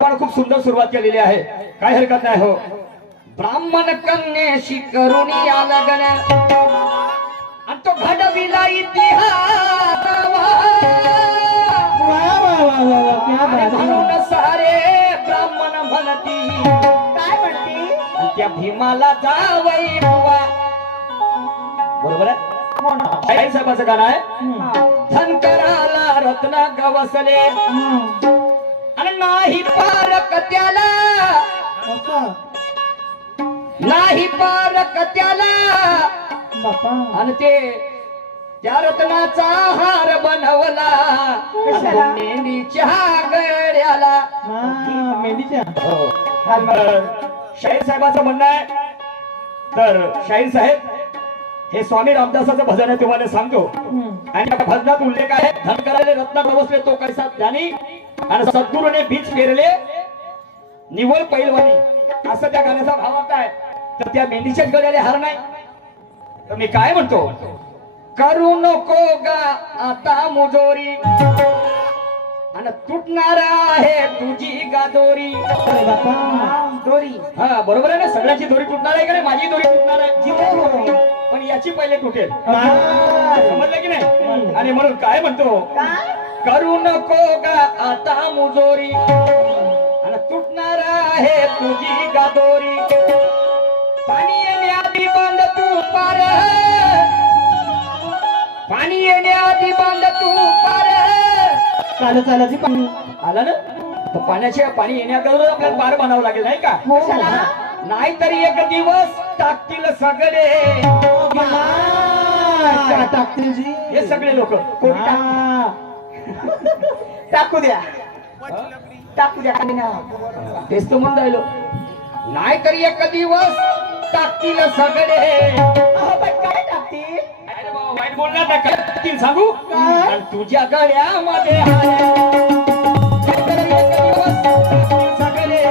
पण खूप सुंदर सुरुवात केलेली आहे, काय हरकत नाही हो. ब्राह्मण कन्येशी करुणी लग्न आणि तो घडविला इतिहास म्हणून सारे ब्राह्मण म्हणती, काय म्हणते? त्या भीमाला जावई बुवा. बरोबर आहे. शाहीर साहेबाचं गाणं आहे. धनकराला रत्न गवसले आणि नाही पारक त्याला, नाही पारक त्याला आणि ते त्या रत्नाचा हार बनवला मेंढीच्या गळ्याला. मेंढीच्या शाहीर साहेबांचं म्हणणं आहे. तर शाहीर साहेब हे स्वामी रामदासाचं भजन आहे, तुम्हाला सांगतो. आणि त्या भजनात उल्लेख आहे, धनकराले रत्न गवसले तो कैसा ज्ञानी आणि सद्गुरूने बीज पेरले निवळ पैलवानी, असं त्या गाण्याचा भाव आता आहे. तर त्या मेंढीच्या गळ्याला हार नाही, तर मी काय म्हणतो, करू नको गा आता मुजोरी आणि तुटणार आहे तुझी गादोरी. दोरी हा बरोबर आहे ना, सगळ्यांची दोरी तुटणार आहे का नाही? माझी दोरी तुटणार आहे, पण याची पहिले तुटेल. समजलं की नाही? आणि म्हणून काय म्हणतो, करू नको गा आता मुजोरी आणि तुटणार आहे तुझी गादोरी. पाणी येण्याआधी बांध तू पार, पाणी येण्याआधी बांध तू पार. चालत चालायची पाणी आलं ना, तर पाण्याचे पाणी येण्याकडे आपल्याला पार बांधावं लागेल नाही का? नाहीतरी एक दिवस टाकतील सगळे, टाकतील जी हे सगळे लोक. टाकू द्या, टाकू द्या. तेच तो म्हणून राहिलो, नाहीतरी एक दिवस टाकतील सगळे. काय टाकतील? वाईट बोलणार नाही, काय टाकतील सांगू? आणि तुझ्या गळ्यामध्ये नाहीतरी एक दिवस टाकतील सगळे,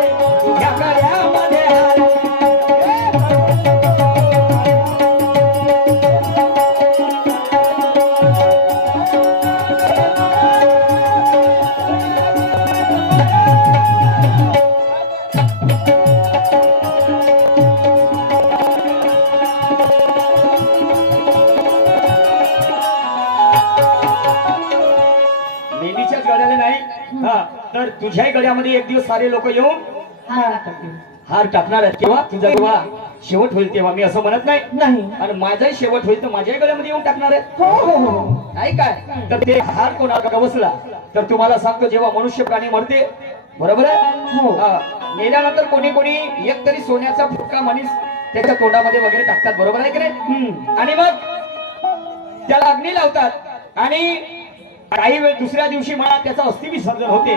तुझ्या गळ्यामध्ये मेंढीच्याच गळ्याला नाही. हा, तर तुझ्याही गळ्यामध्ये एक दिवस सारे लोक येऊन हार टाकणार आहेत. केव्हा? तुझा जेव्हा शेवट होईल तेव्हा. मी असं म्हणत नाही, आणि माझाही शेवट होईल तर माझ्याही गळ्यामध्ये येऊन टाकणार आहेत. नाही काय? तर ते हार कोणाला गवसला तर तुम्हाला सांगतो, जेव्हा मनुष्य प्राणी मरते, बरोबर आहे, मेल्यानंतर कोणी कोणी एक तरी सोन्याचा फुटका मनीस त्याच्या तोंडामध्ये वगैरे टाकतात, बरोबर आहे की नाही? आणि मग त्याला अग्नी लावतात आणि काही वेळ दुसऱ्या दिवशी म्हणा त्याचं अस्थि विसर्जन होते.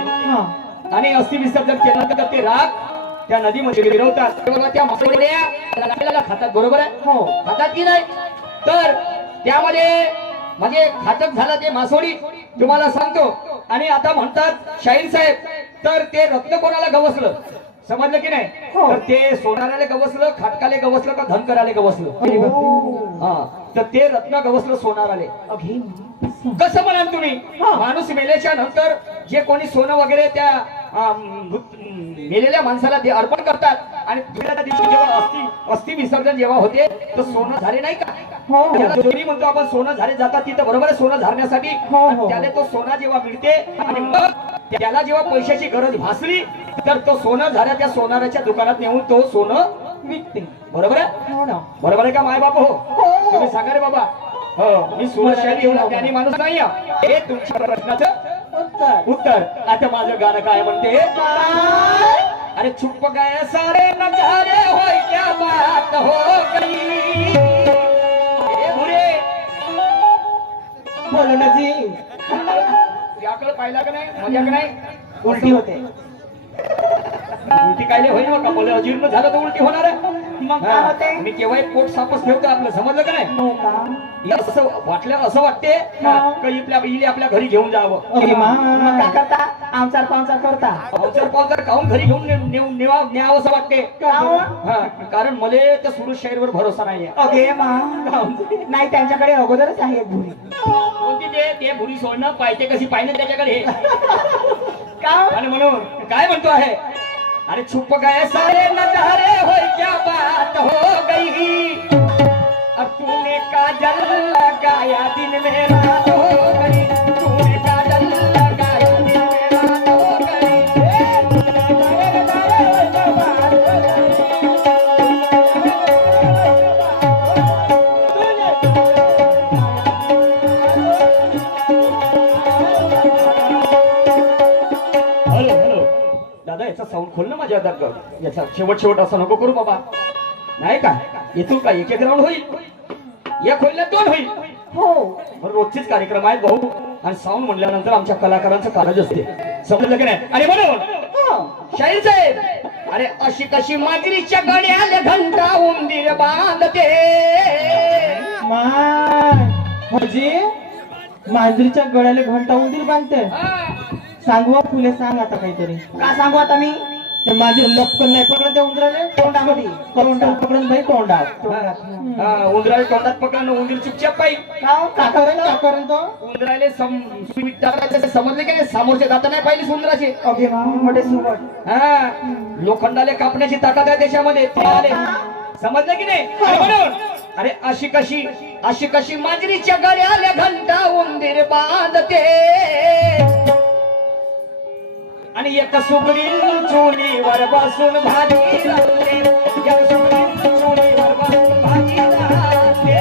आणि अस्थि विसर्जन केल्यानंतर ते राख त्या नदीमध्ये गिरवतात. त्या मासोळ्या खातात, बरोबर आहे? हो, खातात की नाही? तर त्यामध्ये म्हणजे खातच झाला ते मासोळी, तुम्हाला सांगतो. आणि आता म्हणतात शाहीर साहेब, तर ते रत्न कोणाला गवसलं, समजलं की नाही? तर ते सोनाराले गवसलं, खाटकाले गवसलं का धनकराले गवसलं? हा, तर ते रत्न गवसलं सोनाराले. कसं म्हणाल तुम्ही? माणूस मेल्याच्या नंतर जे कोणी सोनं वगैरे त्या मेलेल्या माणसाला ते अर्पण करतात, आणि दुसऱ्या दिवशी जेव्हा अस्थि विसर्जन जेव्हा होते तर सोनं झाले नाही का? जोडी म्हणतो आपण, सोनं झाले जातात तिथं, बरोबर आहे, सोनं झारण्यासाठी. त्याला तो सोना जेव्हा मिळते आणि मग त्याला जेव्हा पैशाची गरज भासली तर तो सोनं झाल्या त्या सोनाराच्या दुकानात नेऊन तो सोनं विकते, बरोबर आहे? बरोबर आहे का माय बाप? हो, तुम्ही सांगा रे बाबा. हो, मी सुरशाही एवढा ज्ञानी माणूस नाही. हे तुमच्या प्रश्नाचं उत्तर. आता माझं गाणं काय म्हणते, अरे चुप गए सारे नजारे होय क्या बात हो गई. बोलो ना जी, याकडे पाहिला का नाही? माझ्याकडे नाही, उलटी होते. उलटी काय होईल मग? बोले अजीर्ण झालं तर उलटी होणार आहे. मग काय होते? मी केव्हाही पोट सापच ठेवतो आपलं, समजलं का नाही? असं वाटल्यावर असं वाटते की आपल्या घरी घेऊन जावं. काय करता? आमचार पावचार करता. पावसार पावसार काहून घरी घेऊन न्यावं असं वाटते. कारण मला त्या सुरुज शाहीरवर भरोसा नाहीये. नाही, त्यांच्याकडे अगोदरच आहे एक भुरी. कोणती ते भुरी सोडणं पाहिजे कशी पाहिजे त्याच्याकडे. का आणि म्हणून काय म्हणतो आहे, अरे छुप गए सारे नजारे हो, क्या बात हो गई, अब तूने काजल लगाया दिन में रात हो गई, तूने काजल लगाया दिन में रात हो गई। हॅलो हॅलो दादा, याचा साऊंड खोल ना माझ्या दादा, याचा शेवट असं नको करू बाबा. नाही का येतो का एक एक राऊंड होईल, एक होईल ना दोन होईल. हो बरं, रोजचेच कार्यक्रम आहेत भाऊ, आणि साऊंड म्हणल्यानंतर आमच्या कलाकारांचं काळज असते, समजलं की नाही. आणि म्हणून शाहीर साहेब, अरे अशी कशी माजरीच्या गड्याला घंटा उंदीर बांधते. म्हणजे मांजरीच्या गळ्याला घंटा उंदीर बांधते. सांगू फुले, सांग आता काहीतरी. का सांगू आता मी? ते माझे लपकन नाही पकडत त्या उंदराने तोंडामध्ये, तोंडात पकडून बाई तोंडात. उंदराला तोंडात पकडणं, उंदीर चुपचाप पाहिजे. का करेन तो उंदराले समजले की नाही, समोरचे दात नाही पाहिजे उंदराचे. मोठे सुवट. हा, लोखंडाले कापण्याची ताकद आहे त्याच्यामध्ये. समजलं की नाही. आणि म्हणून अरे अशी कशी मांजरीच्या गळ्याला घंटा उंदीर बांधते, आणि एक सुगडी चोलीवर बसून भाजी राहते, एक सुगडी चोलीवर बसून भाजी राहते.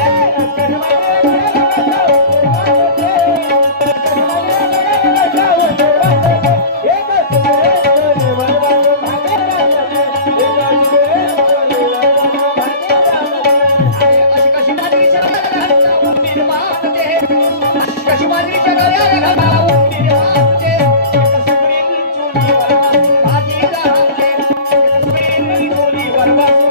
अशी कशी मांजरीच्या गळ्याला घंटा उंदीर बांधते, अशी कशी मांजरीच्या गळ्याला घंटा उंदीर बांधते, एक सुगडी चोलीवर बसून भाजी राहते, एक सुगडी चोलीवर बसून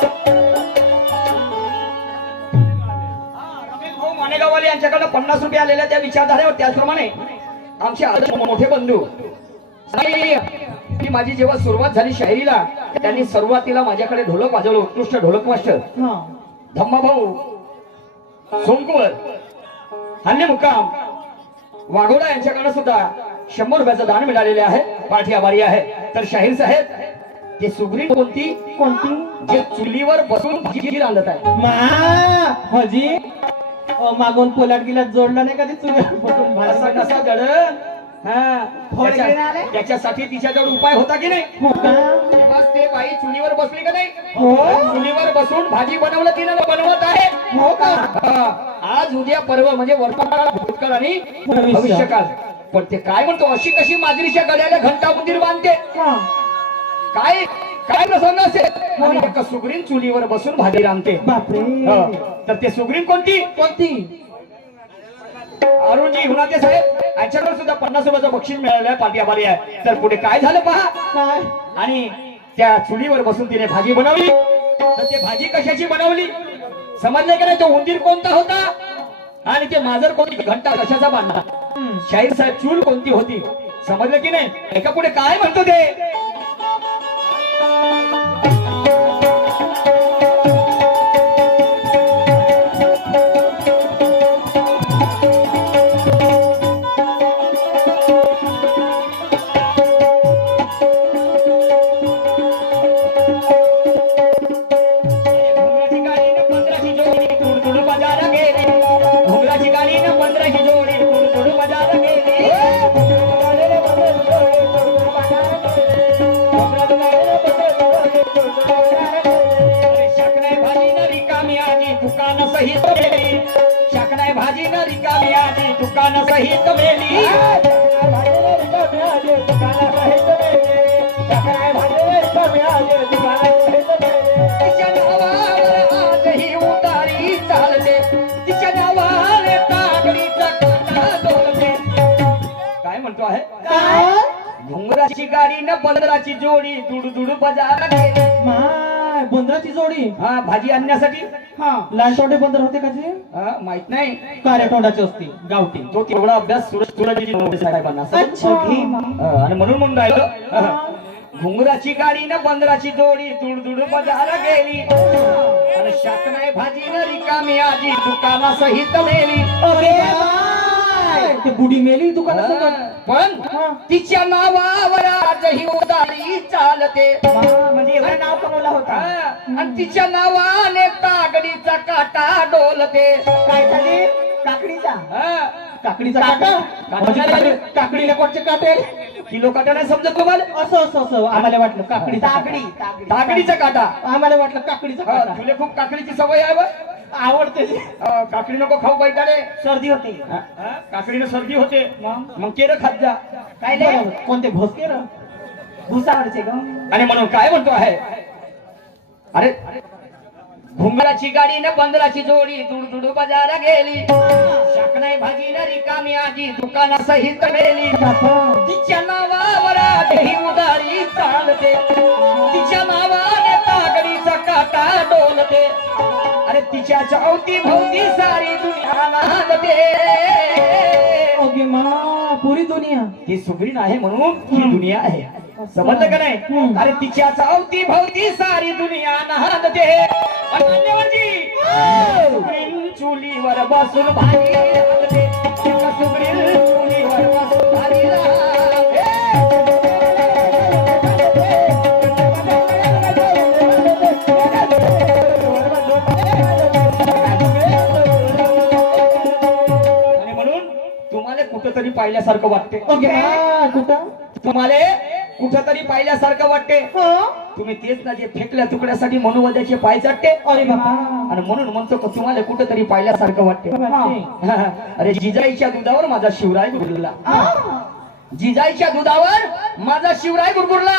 भाजी राहते. भाऊ मानेगाववाले यांच्याकडनं 50 रुपये आलेल्या त्या विचारधारेवर, त्याचप्रमाणे आमचे आदर्श मोठे बंधू आणि की माझी जेव्हा सुरुवात झाली शायरीला, त्यांनी सुरुवातीला माझ्याकडे ढोलक वाजवलं, उत्कृष्ट ढोलक मास्टर धम्मा भाऊ सोमकुवर अन्य मुक्काम वाघोडा यांच्याकडे सुद्धा 100 रुपयाचं दान मिळालेले आहे. पाठी आभारी आहे. तर शाहीर साहेब, ते सुगरी कोणती जे चुलीवर बसून भाजी रांधत आहे. हजी मागून पोलाट गिलात जोडला नाही कधी चुलीवर असा कसा जड. त्याच्यासाठी तिच्याजवळ उपाय होता की नाही. तेव्हाच ते बाई चुलीवर बसली का नाही. चुलीवर बसून भाजी बनवलं तिने, बनवत आहे. हो का? आज उद्या परवा म्हणजे वर्तमान भूतकाळ आणि भविष्यकाळ. पण ते काय म्हणतो, अशी कशी माजरीच्या गळ्याला घंटा उंदीर बांधते. काय काय प्रसंग असेल. आणि एका सुगरीन चुलीवर बसून भाजी रांधते. तर ते सुगरीन कोणती अरुणजी हुनाते साहेब यांच्याकडे सुद्धा 50 रुपयाचं बक्षीस मिळालं आहे. पाठी आभारी आहे. तर पुढे काय झालं पहा. आणि त्या चुलीवर बसून तिने भाजी बनवली. तर ते भाजी कशाची बनवली समजले का नाही. तो उंदीर कोणता होता आणि ते माजर कोणती, घंटा कशाचा बांधला. शाहीर साहेब, चूल कोणती होती समजलं की नाही. एका पुढे काय म्हणतो ते. शकनाय भाजी न रिकामी आजी दुकान सहित मेली. तिच्या नावावर आजही उतारी चालते, तिच्या नावाने तागडीचा काटा डोलते. काय म्हणतो आहे. घुंगराची गाडी न बंदराची जोडी दुडू दुडू बाजारात गेली. बंदराची जोडी. हा, भाजी आणण्यासाठी. लालतोंडे बंदर होते का ते. माहित नाही. कार्या तोंडाची असते गावठी. तो तेवढा अभ्यास साहेबांना. आणि म्हणून राहिलं घुंगराची गाडी न बंदराची जोडी दुडदुड बजारा गेली आणि शाक नाही भाजी न रिकामी आजी दुकाना सहित नेली. अरे बाय, ते बुडी मेली दुकानात. पण तिच्या नावावर आजही उदारी चालते. म्हणजे एवढं नाव कमवला होता. आणि तिच्या नावाने तागडीचा काटा डोलते. काय झाले? काकडीचा काकडीचा काटा. काकडीला कोणचे काटे? किलो काटा नाही समजत तुम्हाला? असं आम्हाला वाटलं काकडीचा तागडीचा काटा. आम्हाला वाटलं काकडीचा काटा. तुला खूप काकडीची सवय आहे बघ. आवडते. काकडी नको खाऊ बैठाडे. सर्दी होते. काकडीनं सर्दी होते. मग केरं खात जा. काय नाही कोणते भोसके र भुसावरचे ग. आणि म्हणून काय म्हणतो आहे, अरे घुंगराची गाडी न बंदराची जोडी दुडदुड बाजारा गेली शाक नाही भाजी न रिकामी आजी दुकाना सहित गेली. तिच्या नावावर आजही उदारी चालते. तिच्या नावाने तागडीचा काटा डोलते. अरे तिच्या अवती भोवती सारी दुनिया नांदते. ओके मा, पुरी दुनिया ती सुगरीण आहे म्हणून ही दुनिया आहे. समजलं का नाही? अरे तिच्या अवती भोवती सारी दुनिया नांदते. आणि मान्यवरजी सुगरीण चुलीवर बसून भारी रांधते. सुगरीण चुलीवर बसून भारी रांधते. आणि म्हणून तुम्हाला कुठंतरी पाहिल्यासारखं वाटते. कुठं तुम्हाला कुठंतरी पाहिल्यासारखं वाटते. तुम्ही तेच ना जे फेकल्या तुकड्यासाठी मनोवध्याचे पाय चाटते. अरे बाबा, आणि म्हणून म्हणतो का तुम्हाला कुठंतरी पाहिल्यासारखं वाटते. अरे जिजाईच्या दुधावर माझा शिवराय गुरगुरला. जिजाईच्या दुधावर माझा शिवराय गुरगुरला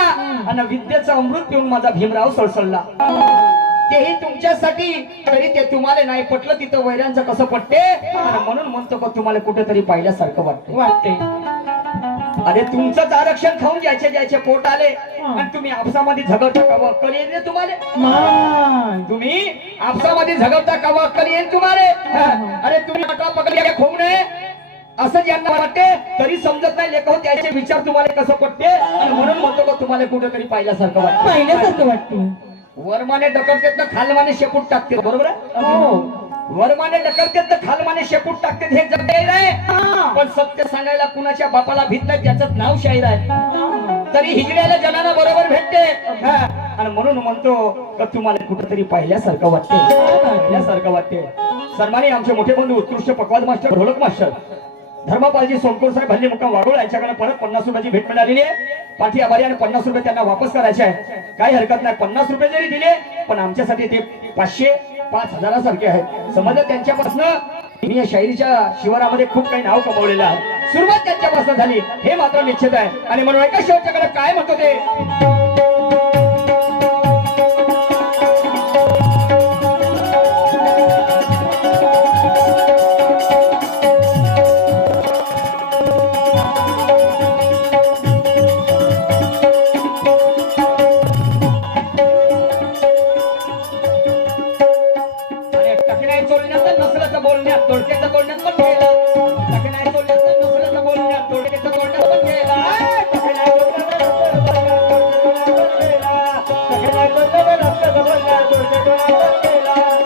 आणि विद्येचं अमृत पिऊन माझा भीमराव सळसळला. तेही तुमच्यासाठी, तरी ते तुम्हाला नाही पटलं. तिथं वैऱ्यांचं कसं पटते. आणि म्हणून म्हणतो का तुम्हाला कुठेतरी पाहिल्यासारखं वाटते. अरे तुमचंच आरक्षण खाऊन ज्याचे पोट आले आणि तुम्ही आपसामध्ये झगडता का अक्कल येईल रे तुम्हाला? तुम्ही आपसामध्ये झगडता का अक्कल येईल तुम्हाला? अरे तुम्ही अटा पकडले खोम नये असं ज्यांना वाटते तरी समजत नाही लेख त्याचे विचार तुम्हाला कसं पटते. आणि म्हणून म्हणतो का तुम्हाला कुठेतरी पाहिल्यासारखं वाटते. वरमाने ढकलतेत ना खालमाने शेपूट टाकते. बरोबर आहे? वरमाने ढकलतेत तर खालमाने शेपूट टाकते. हे जग आहे. पण सत्य सांगायला कुणाच्या बापाला भीत नाही. त्याचं नाव शाहीर आहे. तरी हिजड्याला जनाना बरोबर भेटते. आणि म्हणून म्हणतो का तुम्हाला कुठेतरी पाहिल्यासारखं वाटते. सन्मानी आमचे मोठे बंधू उत्कृष्ट पकवाज मास्टर ढोलक मास्टर धर्मपालजी सोमकोर साहेब हल्ली मुक्काम वाघोळ यांच्याकडे परत 50 रुपयाची भेट मिळालेली आहे. पाठी आभारी आणि 50 रुपये त्यांना वापस करायचे आहे. काही हरकत नाही. 50 रुपये जरी दिले पण आमच्यासाठी ते 500-5,000 सारखे आहेत. समजलं? त्यांच्यापासून मी या शायरीच्या शिवारामध्ये खूप काही नाव कमवलेलं आहे. सुरुवात त्यांच्यापासून झाली हे मात्र निश्चित आहे. आणि म्हणून एका शेवटच्याकडे काय म्हणतो ते, तोडक्याचं बोलण्यात पण गेला. टकनाय तोडण्याचं नसल्याचं बोलण्यात तोडक्याचं बोलण्यात पण गेला.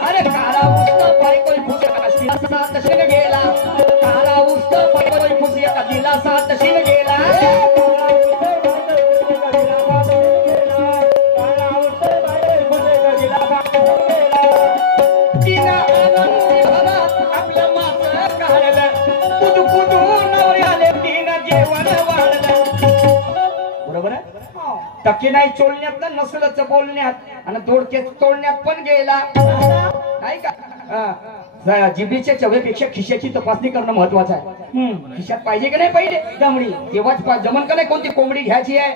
अरे काळा उस्त बायकोई फुस सात शिन गेला. काळा उस्त बायकोई फुस एका दिला सात शिन गेला. टक्के नाही चोलण्यात ना नसलच बोलण्यात आणि दोडके तोडण्यात पण गेला. नाही का? जिभेच्या चवेपेक्षा खिशाची तपासणी करणं महत्वाचं आहे. खिशात पाहिजे की नाही पाहिजे दमडी तेव्हाच जमन का नाही. कोणती कोंबडी घ्यायची आहे,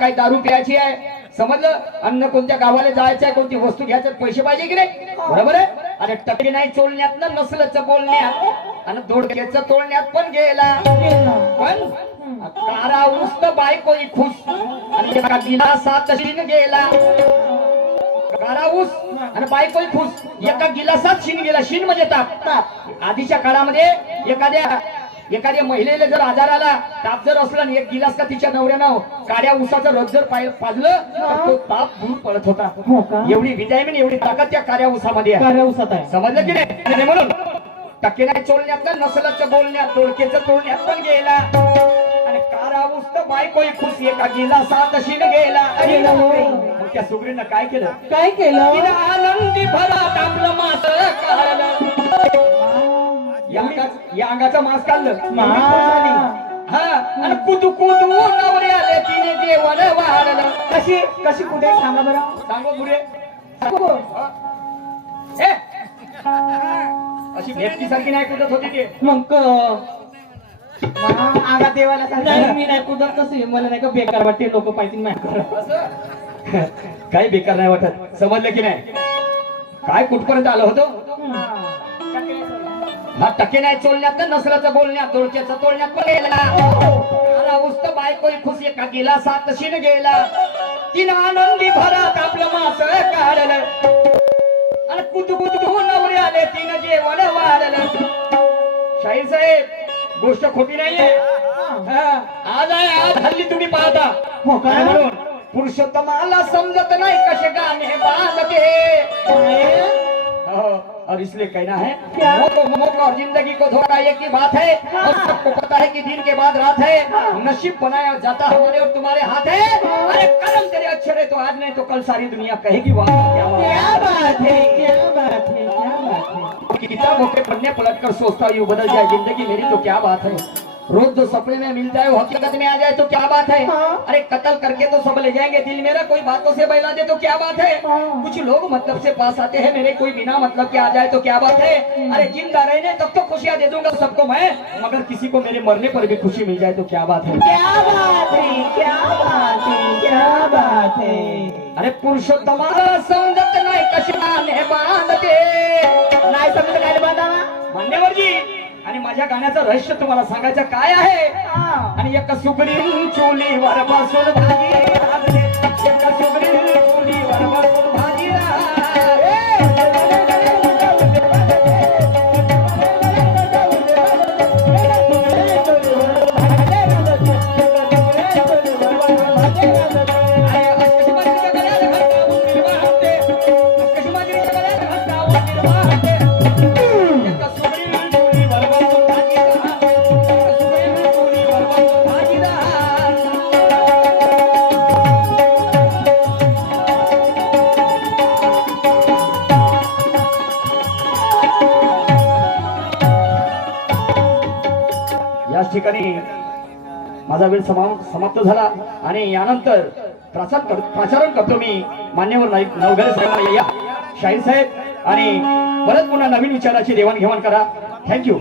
काय दारू प्यायची आहे, समजलं? अन्न कोणत्या गावाला जायचं आहे, कोणती वस्तू घ्यायचं, पैसे पाहिजे की नाही? बरोबर आहे. आणि टक्के नाही चोलण्यात ना नसलच बोलण्यात आणि दोडक्याचं तोडण्यात पण गेला. पण कारा उस्त बायकोई खुश आणि एका गिलासात शिन गेला. कारा ऊस आणि बायकोई खुश एका गिलासात शिन गेला. शिन म्हणजे ताप. आधीच्या काळामध्ये एखाद्या एखाद्या महिलेला जर आजार आला, ताप जर असला आणि एक गिलास का तिच्या नवऱ्यानं काड्या उसाचं रस जर पाजलं तर तो ताप दूर पडत होता. हो का? एवढी विटॅमिन एवढी ताकद त्या काड्या उसामध्ये आहे. कार्य उसात आहे. समजलं की नाही? आणि म्हणून टक्के नाही चोळण्यात नसलचं बोलण्यात तोडकेचं तोडण्यात पण गेला आणि कारा उस्त बायकोई खुश एका गिलासात शिन गेला. मग त्या सुगरीनं काय केलं? काय केलं? तिनं आनंदी भरात आपलं मास काढलं. या अंगाचं मास काढलं. मा. हा आणि कुदू कुदू नवऱ्याले तिने जेवण वाढलं. कशी कशी कुठे सांगा बरं. सांगो पुढे. अशी भेटकीसारखी नाही कुदत होती ते. मग आगा देवाला नाही, मी नाही कुदत तसे. मला नाही का बेकार वाटते. लोक पाहिजे माझ्याकडे. असं काही बेकार नाही वाटत. समजलं की नाही? काय कुठपर्यंत आलं होतं? हा टक्के नाही चोलण्यात नसल्याचं बोलण्यात तोडक्याचं तोडण्यात पण गेला. उस्त बायकोई खुश एका गिलासात शिन गेला. तिनं आनंदी भरात आपलं मास काढलं आणि कुतू कुतू नवरे आले तिनं जेवण वाढलं. शाहीर साहेब गोष्ट खोटी नाहीये. आज आहे आज हल्ली तुम्ही पाहता. हो का? म्हणून पुरुषोत्तमाला समजत नाही कसे गाणे बांधते. और इसलिए कहना है मौत और जिंदगी को धोखा एक ही बात है और सबको पता है कि दिन के बाद रात है. नसीब बनाया जाता हमारे और तुम्हारे हाथ है. अरे कदम तेरे अच्छे रहे तो आज नहीं तो कल सारी दुनिया कहेगी वाह क्या बात है, क्या बात है, क्या बात है. किताबों के पढ़ने पलट कर सोचता हूँ यूं बदल जाए जिंदगी मेरी तो क्या बात है. रोज जो सपने में मिलता है वो हकीकत में आ जाए तो क्या बात है. अरे कत्ल करके तो सब ले जाएंगे दिल मेरा कोई बातों से बहला दे तो क्या बात है. कुछ लोग मतलब से पास आते हैं मेरे कोई बिना मतलब के आ जाए तो क्या बात है. अरे जिंदा रहने तब तो खुशियां दे दूंगा सबको मैं मगर किसी को मेरे मरने पर भी खुशी मिल जाए तो क्या बात है. क्या बात है, क्या बात है, क्या बात है. अरे पुरुषोत्तमाला समजत नाही कशाने बांधते. नाही समजत काय बांधावा मान्यवरजी. आणि माझ्या गाण्याचं रहस्य तुम्हाला सांगायचं काय आहे. आणि एका सुगरी चुलीवर बसून भाजी रांधते. एका सुगरी चुलीवर बसून भाजी याच ठिकाणी माझा वेळ समाप्त झाला आणि यानंतर प्रचारण करतो मी मान्यवर नवघरे साहेबांना. या शाहीर साहेब आणि परत पुन्हा नवीन विचाराची देवाणघेवाण करा. थँक्यू.